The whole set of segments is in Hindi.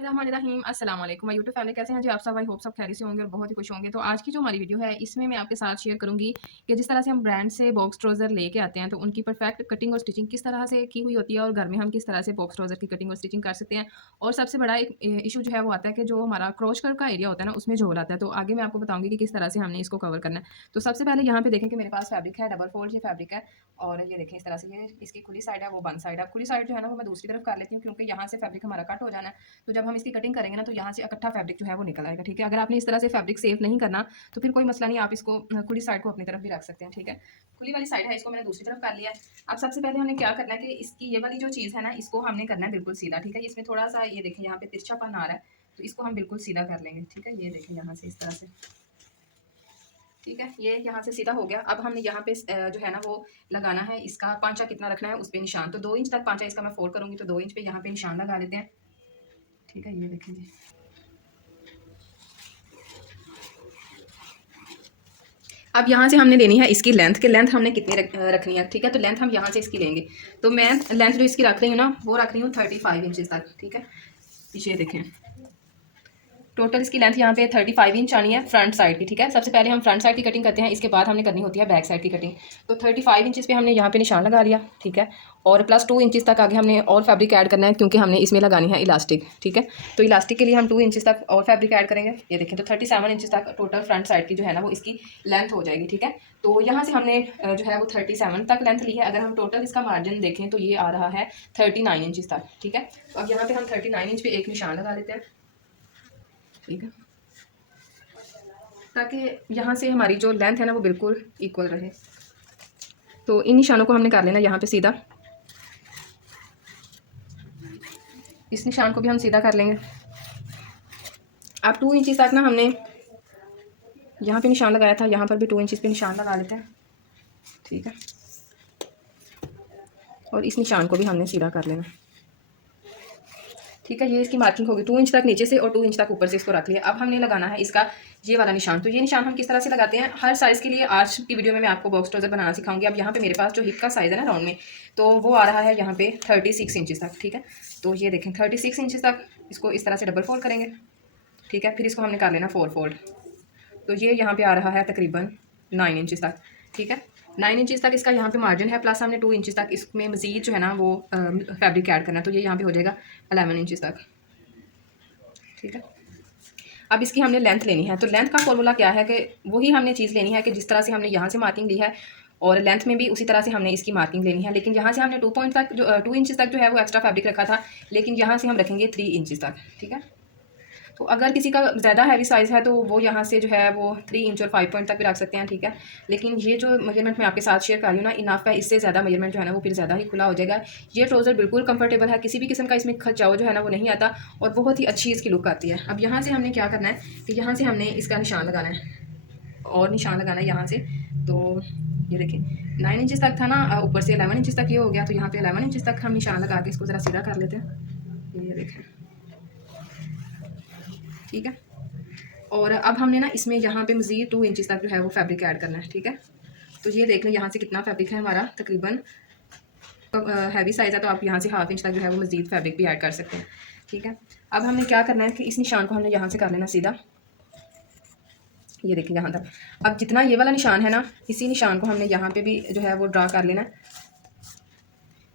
बिस्मिल्लाहिर्रहमानिर्रहीम अस्सलाम वालेकुम माय यूट्यूब फैमिली, कैसे हैं जी आप सब। आई होप सब खैरियत से होंगे और बहुत ही खुश होंगे। तो आज की जो हमारी वीडियो है इसमें मैं आपके साथ शेयर करूंगी कि जिस तरह से हम ब्रांड से बॉक्स ट्राउज़र लेके आते हैं तो उनकी परफेक्ट कटिंग और स्टिचिंग किस तरह से की हुई होती है और घर में हम किस तरह से बॉक्स ट्राउज़र की कटिंग और स्टिचिंग कर सकते हैं। और सबसे बड़ा एक इशू जो है वो आता है कि जो हमारा क्रॉच कट का एरिया होता है ना उसमें झोल आता है। तो आगे मैं आपको बताऊंगी कि किस तरह से हमने इसको कवर करना है। तो सबसे पहले यहाँ पे देखें कि मेरे पास फैब्रिक है, डबल फोल्ड ये फैब्रिक है। और ये देखें इस तरह से, ये इसकी खुली साइड है वो बंद साइड है। खुली साइड जो है ना वो मैं दूसरी तरफ कर लेती हूँ क्योंकि यहाँ से फैब्रिक हमारा कट हो जाना है। तो जब हम इसकी कटिंग करेंगे ना तो यहाँ से इकट्ठा फैब्रिक जो है वो निकल आएगा। ठीक है, अगर आपने इस तरह से फैब्रिक सेव नहीं करना तो फिर कोई मसला नहीं, आप इसको खुली साइड को अपनी तरफ भी रख सकते हैं। ठीक है, खुली वाली साइड है इसको मैंने दूसरी तरफ कर लिया है। अब सबसे पहले हमने क्या करना है कि इसकी ये वाली जो चीज़ है ना इसको हमने करना है बिल्कुल सीधा। ठीक है, इसमें थोड़ा सा ये देखें यहाँ पे तिरछापन आ रहा है तो इसको हम बिल्कुल सीधा कर लेंगे। ठीक है, ये देखें यहाँ से इस तरह से। ठीक है, ये यहाँ से सीधा हो गया। अब हमने यहाँ पे जो है ना वो लगाना है, इसका पांचा कितना रखना है उस पर निशान। तो 2 इंच तक पांचा इसका मैं फोल्ड करूंगी तो 2 इंच पे यहाँ पे निशान लगा लेते हैं। ठीक है, ये देखें जी। अब यहाँ से हमने लेनी है इसकी लेंथ, के लेंथ हमने कितनी रखनी है। ठीक है, तो लेंथ हम यहाँ से इसकी लेंगे। तो मैं लेंथ जो इसकी रख रही हूँ ना वो रख रही हूँ 35 इंचज़ तक। ठीक है, पीछे देखें टोटल इसकी लेंथ यहाँ पे 35 इंच आनी है फ्रंट साइड की। ठीक है, सबसे पहले हम फ्रंट साइड की कटिंग करते हैं, इसके बाद हमने करनी होती है बैक साइड की कटिंग। तो 35 इंचज़ पे हमने यहाँ पे निशान लगा लिया। ठीक है, और प्लस 2 इंचज़ तक आगे हमने और फैब्रिक ऐड करना है क्योंकि हमने इसमें लगानी है इलास्टिक। ठीक है, तो इलास्टिक के लिए हम 2 इंचज़ तक और फैब्रिक ऐड करेंगे। ये देखें तो 37 इंचज़ तक टोटल फ्रंट साइड की जो है ना वो इसकी लेंथ हो जाएगी। ठीक है, तो यहाँ से हमने जो है वो 37 तक लेंथ ली है। अगर हम टोटल इसका मार्जिन देखें तो ये आ रहा है 39 इंचज़ तक। ठीक है, तो अब यहाँ पे हम 39 इंच पे एक निशान लगा लेते हैं। ठीक है, ताकि यहाँ से हमारी जो लेंथ है ना वो बिल्कुल इक्वल रहे। तो इन निशानों को हमने कर लेना यहाँ पे सीधा, इस निशान को भी हम सीधा कर लेंगे। अब 2 इंच तक ना हमने यहाँ पे निशान लगाया था, यहाँ पर भी 2 इंच पे निशान लगा लेते हैं। ठीक है, और इस निशान को भी हमने सीधा कर लेना। ठीक है, ये इसकी मार्किंग होगी 2 इंच तक नीचे से और 2 इंच तक ऊपर से इसको रख लिया। अब हमने लगाना है इसका ये वाला निशान। तो ये निशान हम किस तरह से लगाते हैं हर साइज़ के लिए आज की वीडियो में मैं आपको बॉक्स ट्राउज़र बनाना सिखाऊंगी। अब यहाँ पे मेरे पास जो हिप का साइज़ है ना राउंड में, तो वो आ रहा है यहाँ पे 36 इंचज़ तक। ठीक है, तो ये देखें 36 इंचज़ तक इसको इस तरह से डबल फोल्ड करेंगे। ठीक है, फिर इसको हमने कर लेना 4 फोल्ड। तो ये यहाँ पे आ रहा है तकरीबन 9 इंचज़ तक। ठीक है, 9 इंचज़ तक इसका यहाँ पे मार्जिन है, प्लस हमने 2 इंचज़ तक इसमें मज़ीद जो है ना वो फैब्रिक ऐड करना है। तो ये यहाँ पे हो जाएगा 11 इंचज़ तक। ठीक है, अब इसकी हमने लेंथ लेनी है। तो लेंथ का फॉर्मूला क्या है कि वही हमने चीज़ लेनी है कि जिस तरह से हमने यहाँ से मार्किंग ली है और लेंथ में भी उसी तरह से हमने इसकी मार्किंग लेनी है। लेकिन यहाँ से हमने 2 पॉइंट तक जो 2 इंच तक जो है वो एक्स्ट्रा फैब्रिक रखा था, लेकिन यहाँ से हम रखेंगे 3 इंच तक। ठीक है, तो अगर किसी का ज़्यादा हैवी साइज़ है तो वो यहाँ से जो है वो 3 इंच और 5 पॉइंट तक भी रख सकते हैं। ठीक है, लेकिन ये जो मेजरमेंट मैं आपके साथ शेयर कर रही हूँ ना इनाफ है, इससे ज़्यादा मेजरमेंट जो है ना वो फिर ज़्यादा ही खुला हो जाएगा। ये ट्राउज़र बिल्कुल कंफर्टेबल है, किसी भी किस्म का इसमें खचाव जो है ना वो नहीं आता और बहुत ही अच्छी इसकी लुक आती है। अब यहाँ से हमने क्या करना है कि यहाँ से हमने इसका निशान लगाना है और निशान लगाना है यहाँ से। तो ये देखिए 9 इंच तक था ना, ऊपर से 11 इंच तक ये हो गया। तो यहाँ पे 11 इंच तक हम निशान लगा के इसको ज़रा सीधा कर लेते हैं। ये देखें, ठीक है, और अब हमने ना इसमें यहाँ पे मज़ीद 2 इंच तक जो है वो फैब्रिक ऐड करना है। ठीक है, तो ये देख लें यहाँ से कितना फैब्रिक है हमारा तकरीबन। हैवी साइज़ है तो आप यहाँ से हाफ इंच तक जो है वो मज़ीद फैब्रिक भी ऐड कर सकते हैं। ठीक है, अब हमने क्या करना है कि इस निशान को हमने यहाँ से कर लेना सीधा। ये देखिए यहाँ तक। अब जितना ये वाला निशान है ना इसी निशान को हमने यहाँ पे भी जो है वो ड्रा कर लेना है।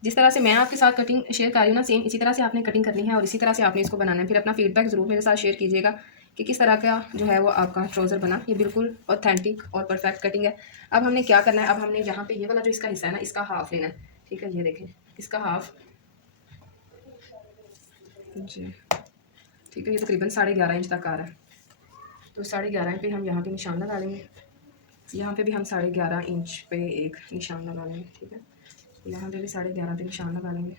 जिस तरह से मैं आपके साथ कटिंग शेयर कर रही हूँ ना सेम इसी तरह से आपने कटिंग करनी है और इसी तरह से आपने इसको बनाना है। फिर अपना फीडबैक ज़रूर मेरे साथ शेयर कीजिएगा कि किस तरह का जो है वो आपका ट्राउज़र बना। ये बिल्कुल ऑथेंटिक और परफेक्ट कटिंग है। अब हमने क्या करना है, अब हमने यहाँ पे ये वाला जो इसका हिस्सा है ना इसका हाफ लेना है। ठीक है, ये देखें इसका हाफ जी। ठीक है, ये तकरीबन 11.5 इंच तक आ रहा है। तो 11.5 पे हम यहाँ पे निशान लगा लेंगे। यहाँ पे भी हम 11.5 इंच पे एक निशान लगा लेंगे। ठीक है, यहाँ पे भी 11.5 पे निशान लगा लेंगे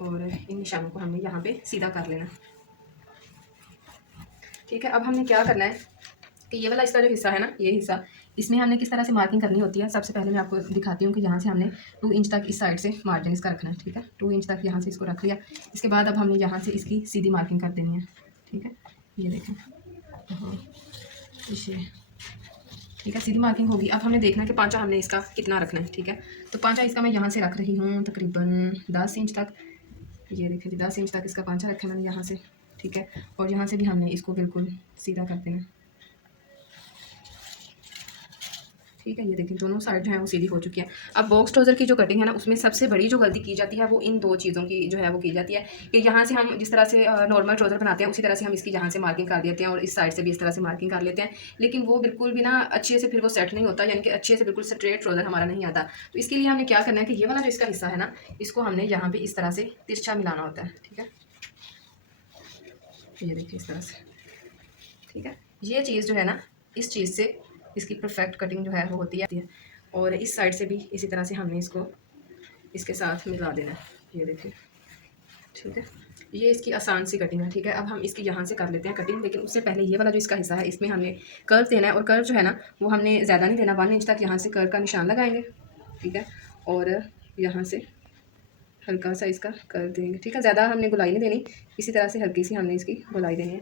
और इन निशानों को हमने यहाँ पे सीधा कर लेना। ठीक है, अब हमने क्या करना है कि ये वाला इसका जो हिस्सा है ना ये हिस्सा इसमें हमने किस तरह से मार्किंग करनी होती है। सबसे पहले मैं आपको दिखाती हूँ कि यहाँ से हमने 2 इंच तक इस साइड से मार्जिन इसका रखना है। ठीक है, 2 इंच तक यहाँ से इसको रख लिया। इसके बाद अब हमने यहाँ से इसकी सीधी मार्किंग कर देनी है। ठीक है, ये देखें ये ठीक है सीधी मार्किंग होगी। अब हमने देखना है कि पांचा हमने इसका कितना रखना है। ठीक है, तो पांचा इसका मैं यहाँ से रख रही हूँ तकरीबन 10 इंच तक। ये देखिए 10 इंच तक इसका पांचा रखा है मैंने यहाँ से। ठीक है। और यहाँ से भी हमने इसको बिल्कुल सीधा कर देना, ठीक है। ये देखिए दोनों साइड जो है वो सीधी हो चुकी है। अब बॉक्स ट्राउज़र की जो कटिंग है ना, उसमें सबसे बड़ी जो गलती की जाती है वो इन दो चीज़ों की जो है वो की जाती है कि यहाँ से हम जिस तरह से नॉर्मल ट्राउज़र बनाते हैं उसी तरह से हम इसकी यहाँ से मार्किंग कर देते हैं और इस साइड से भी इस तरह से मार्किंग कर लेते हैं, लेकिन वो बिल्कुल भी ना अच्छे से फिर वो सेट नहीं होता, यानी कि अच्छे से बिल्कुल स्ट्रेट ट्राउज़र हमारा नहीं आता। तो इसके लिए हमने क्या करना है कि ये वाला जो इसका हिस्सा है ना, इसको हमने यहाँ पर इस तरह से तिरछा मिलाना होता है, ठीक है। ये देखिए इस तरह से, ठीक है। ये चीज़ जो है ना, इस चीज़ से इसकी परफेक्ट कटिंग जो है वो होती है। और इस साइड से भी इसी तरह से हमने इसको इसके साथ मिला देना है, ये देखिए, ठीक है। ये इसकी आसान सी कटिंग है, ठीक है। अब हम इसकी यहाँ से कर लेते हैं कटिंग, लेकिन उससे पहले ये वाला जो इसका हिस्सा है इसमें हमने कर्व देना है। और कर्व जो है ना वो हमने ज़्यादा नहीं देना, 1 इंच तक यहाँ से कर्व का निशान लगाएंगे, ठीक है। और यहाँ से हल्का सा इसका कर्व देंगे, ठीक है। ज़्यादा हमने गुलाई नहीं देनी, इसी तरह से हल्की सी हमने इसकी गुलाई देनी है।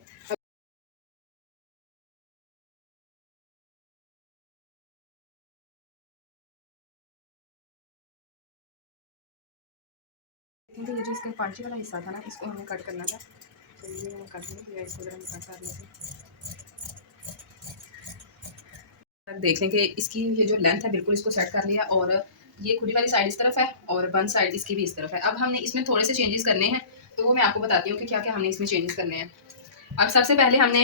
क्योंकि ये जो इसका पार्टी वाला हिस्सा था ना, इसको हमें कट करना था, तो ये मैंने कट नहीं किया, इसको जरा हम कट कर लेते हैं। देख लें कि इसकी ये जो लेंथ है बिल्कुल इसको सेट कर लिया, और ये खुली वाली साइड इस तरफ है और बंद साइड इसकी भी इस तरफ है। अब हमने इसमें थोड़े से चेंजेस करने हैं, तो वो मैं आपको बताती हूँ कि क्या क्या हमने इसमें चेंजेस करने हैं। अब सबसे पहले हमने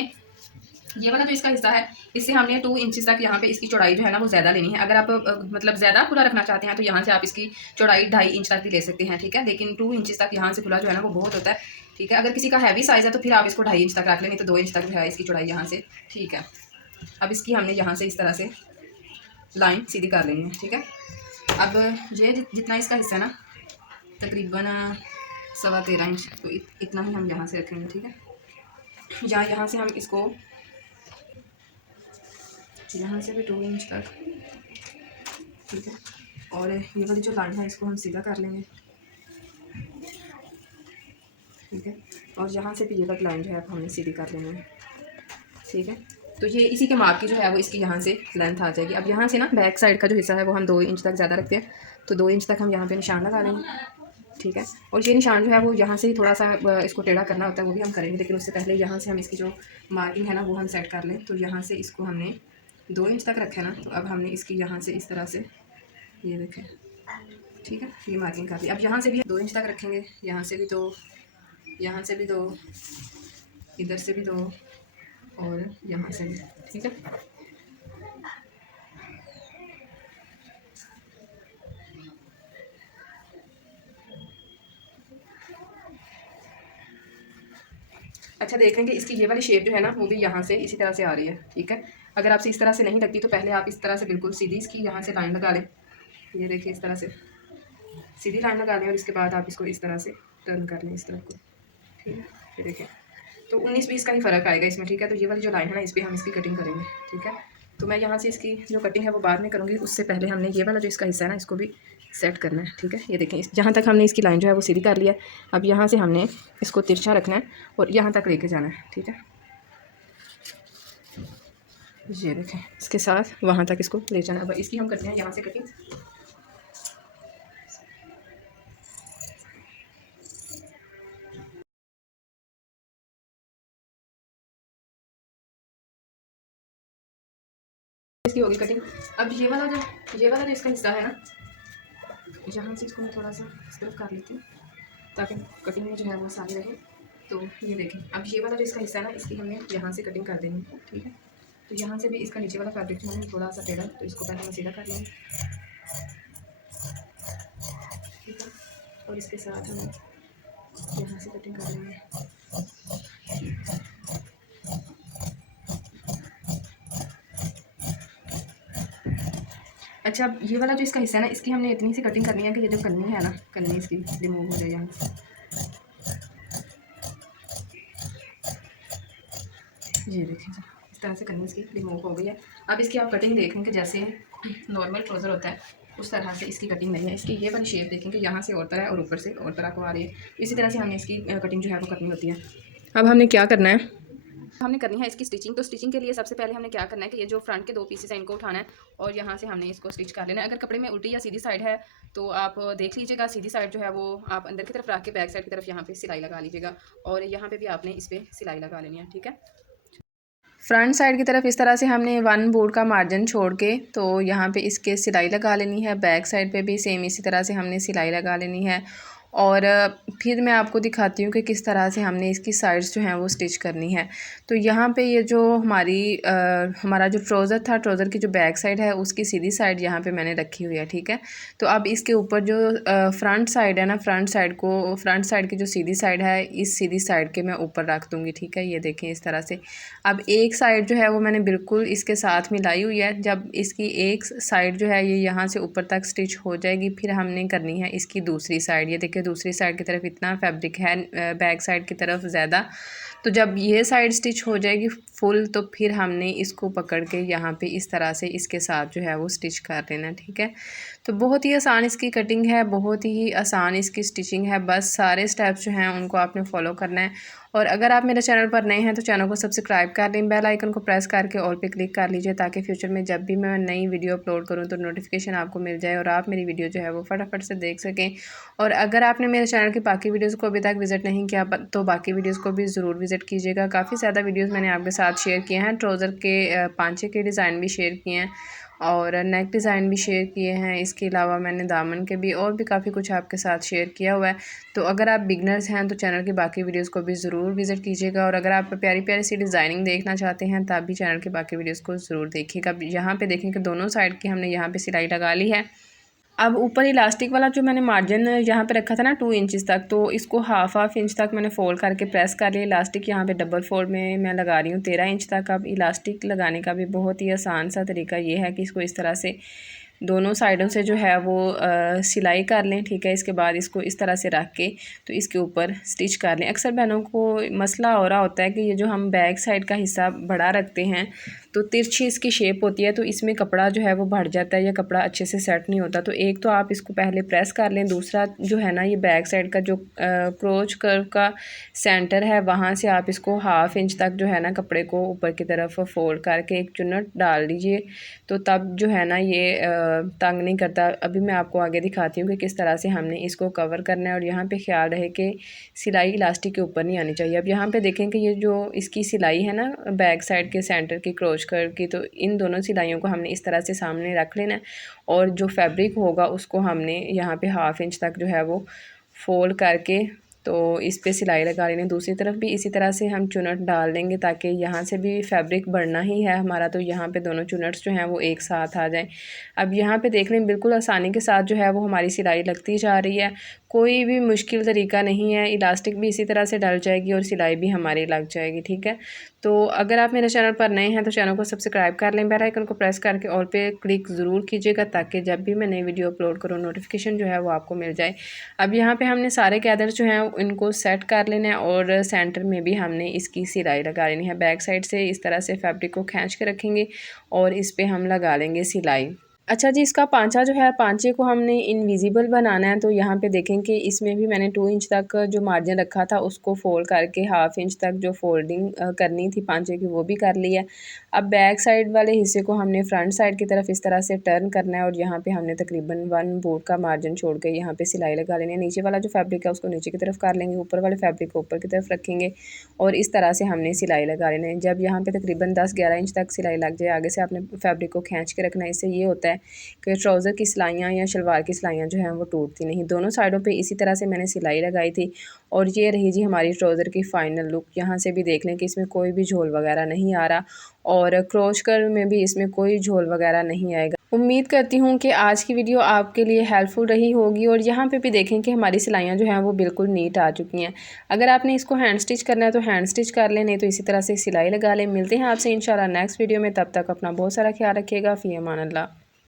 ये वाला जो इसका हिस्सा है, इससे हमने 2 इंचेस तक यहाँ पे इसकी चौड़ाई जो है ना वो ज़्यादा लेनी है। अगर आप मतलब ज़्यादा खुला रखना चाहते हैं तो यहाँ से आप इसकी चौड़ाई 2.5 इंच तक भी ले सकते हैं, ठीक है। लेकिन 2 इंचेस तक यहाँ से खुला जो है ना वो बहुत होता है, ठीक है। अगर किसी का हैवी साइज़ है तो फिर आप इसको 2.5 इंच तक रख लें, नहीं तो 2 इंच तक जो है इसकी चौड़ाई यहाँ से, ठीक है। अब इसकी हमने यहाँ से इस तरह से लाइन सीधी कर लेनी है, ठीक है। अब ये जितना इसका हिस्सा है ना, तकरीबन 13.25 इंच, तो इतना ही हम यहाँ से रखेंगे, ठीक है। यहाँ से हम इसको यहाँ से भी 2 इंच तक, ठीक है। और ये वाली जो लाइन है इसको हम सीधा कर लेंगे, ठीक है। और यहाँ से भी ये वाली लाइन जो है हमने सीधी कर लेनी है, ठीक है। तो ये इसी के मार्क की जो है वो इसकी यहाँ से लेंथ आ जाएगी। अब यहाँ से ना बैक साइड का जो हिस्सा है वो हम 2 इंच तक ज़्यादा रखते हैं, तो 2 इंच तक हम यहाँ पे निशान लगा लेंगे, ठीक है। और ये निशान जो है वो यहाँ से ही थोड़ा सा इसको टेढ़ा करना होता है, वो भी हम करेंगे, लेकिन उससे पहले यहाँ से हम इसकी जो मार्किंग है ना वो हम सेट कर लें। तो यहाँ से इसको हमने 2 इंच तक रखा है ना, तो अब हमने इसकी यहाँ से इस तरह से, ये देखें, ठीक है, ये मार्किंग कर दी। अब यहाँ से भी 2 इंच तक रखेंगे, यहाँ से भी 2, यहाँ से भी 2, इधर से भी 2 और यहाँ से भी, ठीक है। अच्छा देखेंगे इसकी ये वाली शेप जो है ना वो भी यहाँ से इसी तरह से आ रही है, ठीक है। अगर आपसे इस तरह से नहीं लगती तो पहले आप इस तरह से बिल्कुल सीधी इसकी यहाँ से लाइन लगा लें, ये देखिए इस तरह से सीधी लाइन लगा लें, और इसके बाद आप इसको इस तरह से टर्न कर लें इस तरफ को, ठीक है। ये देखें तो 19-20 का ही फ़र्क आएगा इसमें, ठीक है। तो ये वाली जो लाइन है ना इस पर हम इसकी कटिंग करेंगे, ठीक है। तो मैं यहाँ से इसकी जो कटिंग है वो बाद में करूँगी, उससे पहले हमने ये वाला जो इसका हिस्सा है ना इसको भी सेट करना है, ठीक है। ये देखें जहाँ तक हमने इसकी लाइन जो है वो सीधी कर लिया है, अब यहाँ से हमने इसको तिरछा रखना है और यहाँ तक लेके जाना है, ठीक है। ये देखें इसके साथ वहाँ तक इसको ले जाना है। अब इसकी हम करते हैं यहाँ से कटिंग। इसकी होगी कटिंग। अब ये वाला जो इसका हिस्सा है ना, यहाँ से इसको मैं थोड़ा सा इस तरफ कर लेती हूँ ताकि कटिंग में जो है वो सारी रहे। तो ये देखें अब ये वाला जो इसका हिस्सा है ना इसकी हमने यहाँ से कटिंग कर देनी है, ठीक है। तो यहाँ से भी इसका नीचे वाला फैब्रिक जो है थोड़ा सा टेढ़ा, तो इसको पहले हम सीधा कर लेंगे, ठीक है। और इसके साथ हम यहाँ से कटिंग कर लेंगे। अच्छा अब ये वाला जो इसका हिस्सा है ना इसकी हमने इतनी सी कटिंग करनी है कि ये जो कन्नी है ना, कन्नी इसकी रिमूव हो जाए यहाँ से, ये देखें इस तरह से कन्नी इसकी रिमूव हो गई है। अब इसकी आप कटिंग देखें कि जैसे नॉर्मल ट्राउज़र होता है उस तरह से इसकी कटिंग नहीं है। इसकी ये वाली शेप देखेंगे यहाँ से और तरह है और ऊपर से और तरह को आ रही है, इसी तरह से हमने इसकी कटिंग जो है वो करनी होती है। अब हमने क्या करना है, हमने करनी है इसकी स्टिचिंग। तो स्टिचिंग के लिए सबसे पहले हमने क्या करना है कि ये जो फ्रंट के 2 पीसेस हैं इनको उठाना है और यहाँ से हमने इसको स्टिच कर लेना है। अगर कपड़े में उल्टी या सीधी साइड है तो आप देख लीजिएगा, सीधी साइड जो है वो आप अंदर की तरफ रख के बैक साइड की तरफ यहाँ पे सिलाई लगा लीजिएगा और यहाँ पे भी आपने इस पर सिलाई लगा लेनी है, ठीक है। फ्रंट साइड की तरफ इस तरह से हमने 1 बोर्ड का मार्जिन छोड़ के तो यहाँ पे इसके सिलाई लगा लेनी है। बैक साइड पे भी सेम इसी तरह से हमने सिलाई लगा लेनी है और फिर मैं आपको दिखाती हूँ कि किस तरह से हमने इसकी साइड्स जो हैं वो स्टिच करनी है। तो यहाँ पे ये जो हमारा जो ट्राउज़र था, ट्राउज़र की जो बैक साइड है उसकी सीधी साइड यहाँ पे मैंने रखी हुई है, ठीक है। तो अब इसके ऊपर जो फ्रंट साइड है ना, फ्रंट साइड की जो सीधी साइड है, इस सीधी साइड के मैं ऊपर रख दूँगी, ठीक है। ये देखें इस तरह से। अब एक साइड जो है वो मैंने बिल्कुल इसके साथ मिलाई हुई है। जब इसकी एक साइड जो है ये यहाँ से ऊपर तक स्टिच हो जाएगी, फिर हमने करनी है इसकी दूसरी साइड। ये देखिए दूसरी साइड की तरफ इतना फैब्रिक है, बैक साइड की तरफ ज़्यादा। तो जब ये साइड स्टिच हो जाएगी फुल तो फिर हमने इसको पकड़ के यहाँ पे इस तरह से इसके साथ जो है वो स्टिच कर लेना, ठीक है। तो बहुत ही आसान इसकी कटिंग है, बहुत ही आसान इसकी स्टिचिंग है। बस सारे स्टेप्स जो हैं उनको आपने फॉलो करना है। और अगर आप मेरे चैनल पर नए हैं तो चैनल को सब्सक्राइब कर लें, बेल आइकन को प्रेस करके ऑल पे क्लिक कर लीजिए ताकि फ्यूचर में जब भी मैं नई वीडियो अपलोड करूं तो नोटिफिकेशन आपको मिल जाए और आप मेरी वीडियो जो है वो फटाफट से देख सकें। और अगर आपने मेरे चैनल की बाकी वीडियोज़ को अभी तक विज़िट नहीं किया तो बाकी वीडियोज़ को भी ज़रूर विज़िट कीजिएगा। काफ़ी ज़्यादा वीडियोज़ मैंने आपके साथ शेयर किए हैं। ट्राउज़र के पांचे के डिज़ाइन भी शेयर किए हैं और नेक डिज़ाइन भी शेयर किए हैं। इसके अलावा मैंने दामन के भी और भी काफ़ी कुछ आपके साथ शेयर किया हुआ है। तो अगर आप बिगनर्स हैं तो चैनल की बाकी वीडियोस को भी ज़रूर विज़िट कीजिएगा और अगर आप प्यारी प्यारी सी डिज़ाइनिंग देखना चाहते हैं तब भी चैनल की बाकी वीडियोस को ज़रूर देखिएगा। यहाँ पे देखें कि दोनों साइड की हमने यहाँ पे सिलाई लगा ली है। अब ऊपर इलास्टिक वाला जो मैंने मार्जिन यहाँ पे रखा था ना 2 इंच तक, तो इसको हाफ इंच तक मैंने फोल्ड करके प्रेस कर लिया। इलास्टिक यहाँ पे डबल फोल्ड में मैं लगा रही हूँ 13 इंच तक। अब इलास्टिक लगाने का भी बहुत ही आसान सा तरीका ये है कि इसको इस तरह से दोनों साइडों से जो है वो सिलाई कर लें, ठीक है। इसके बाद इसको इस तरह से रख के तो इसके ऊपर स्टिच कर लें। अक्सर बहनों को मसला हो रहा होता है कि ये जो हम बैक साइड का हिस्सा बड़ा रखते हैं तो तिरछी इसकी शेप होती है तो इसमें कपड़ा जो है वो बढ़ जाता है या कपड़ा अच्छे से सेट नहीं होता। तो एक तो आप इसको पहले प्रेस कर लें, दूसरा जो है ना ये बैक साइड का जो क्रोच कर्व का सेंटर है वहाँ से आप इसको हाफ इंच तक जो है ना कपड़े को ऊपर की तरफ फोल्ड करके एक चुन्नट डाल दीजिए तो तब जो है ना ये तंग नहीं करता। अभी मैं आपको आगे दिखाती हूँ कि किस तरह से हमने इसको कवर करना है और यहाँ पे ख्याल रहे कि सिलाई इलास्टिक के ऊपर नहीं आनी चाहिए। अब यहाँ पे देखें कि ये जो इसकी सिलाई है ना बैक साइड के सेंटर की क्रोच कर्व की, तो इन दोनों सिलाइयों को हमने इस तरह से सामने रख लेना है और जो फैब्रिक होगा उसको हमने यहाँ पे हाफ इंच तक जो है वो फोल्ड करके तो इस पे सिलाई लगा लेनी। दूसरी तरफ भी इसी तरह से हम चुनट डाल देंगे ताकि यहाँ से भी फैब्रिक बढ़ना ही है हमारा, तो यहाँ पे दोनों चुनट्स जो हैं वो एक साथ आ जाएं। अब यहाँ पे देख लें बिल्कुल आसानी के साथ जो है वो हमारी सिलाई लगती जा रही है, कोई भी मुश्किल तरीका नहीं है। इलास्टिक भी इसी तरह से डल जाएगी और सिलाई भी हमारी लग जाएगी, ठीक है। तो अगर आप मेरे चैनल पर नए हैं तो चैनल को सब्सक्राइब कर लें, बेल आइकन को प्रेस करके ऑल पे क्लिक ज़रूर कीजिएगा ताकि जब भी मैं नई वीडियो अपलोड करूँ नोटिफिकेशन जो है वो आपको मिल जाए। अब यहाँ पे हमने सारे गैदर जो हैं इनको सेट कर लेना है और सेंटर में भी हमने इसकी सिलाई लगा लेनी है। बैक साइड से इस तरह से फैब्रिक को खींच के रखेंगे और इस पर हम लगा लेंगे सिलाई। अच्छा जी, इसका पांचा जो है, पांचे को हमने इनविजिबल बनाना है। तो यहाँ पे देखें कि इसमें भी मैंने 2 इंच तक जो मार्जिन रखा था उसको फोल्ड करके हाफ इंच तक जो फोल्डिंग करनी थी पांचे की वो भी कर ली है। अब बैक साइड वाले हिस्से को हमने फ्रंट साइड की तरफ इस तरह से टर्न करना है और यहाँ पे हमने तकरीबन 1 बोर्ड का मार्जिन छोड़ के यहाँ पे सिलाई लगा लेनी है। नीचे वाला जो फैब्रिक है उसको नीचे की तरफ कर लेंगे, ऊपर वाले फैब्रिक को ऊपर की तरफ रखेंगे और इस तरह से हमने सिलाई लगा लेनी है। जब यहाँ पे तकरीबन 10-11 इंच तक सिलाई लग जाए आगे से आपने फैब्रिक को खींच के रखना है। इससे ये होता है कि ट्राउज़र की सिलाइयाँ या शलवार की सिलाइयाँ जो हैं वो टूटती नहीं। दोनों साइडों पे इसी तरह से मैंने सिलाई लगाई थी और ये रही जी हमारी ट्राउज़र की फ़ाइनल लुक। यहाँ से भी देख लें कि इसमें कोई भी झोल वगैरह नहीं आ रहा और क्रोच कर्व में भी इसमें कोई झोल वगैरह नहीं आएगा। उम्मीद करती हूँ कि आज की वीडियो आपके लिए हेल्पफुल रही होगी और यहाँ पे भी देखें कि हमारी सिलाइयाँ जो हैं वो बिल्कुल नीट आ चुकी हैं। अगर आपने इसको हैंड स्टिच करना है तो हैंड स्टिच कर लें, नहीं तो इसी तरह से सिलाई लगा लें। मिलते हैं आपसे इंशाल्लाह नेक्स्ट वीडियो में, तब तक अपना बहुत सारा ख्याल रखिएगा। फ़ी अमान अल्लाह।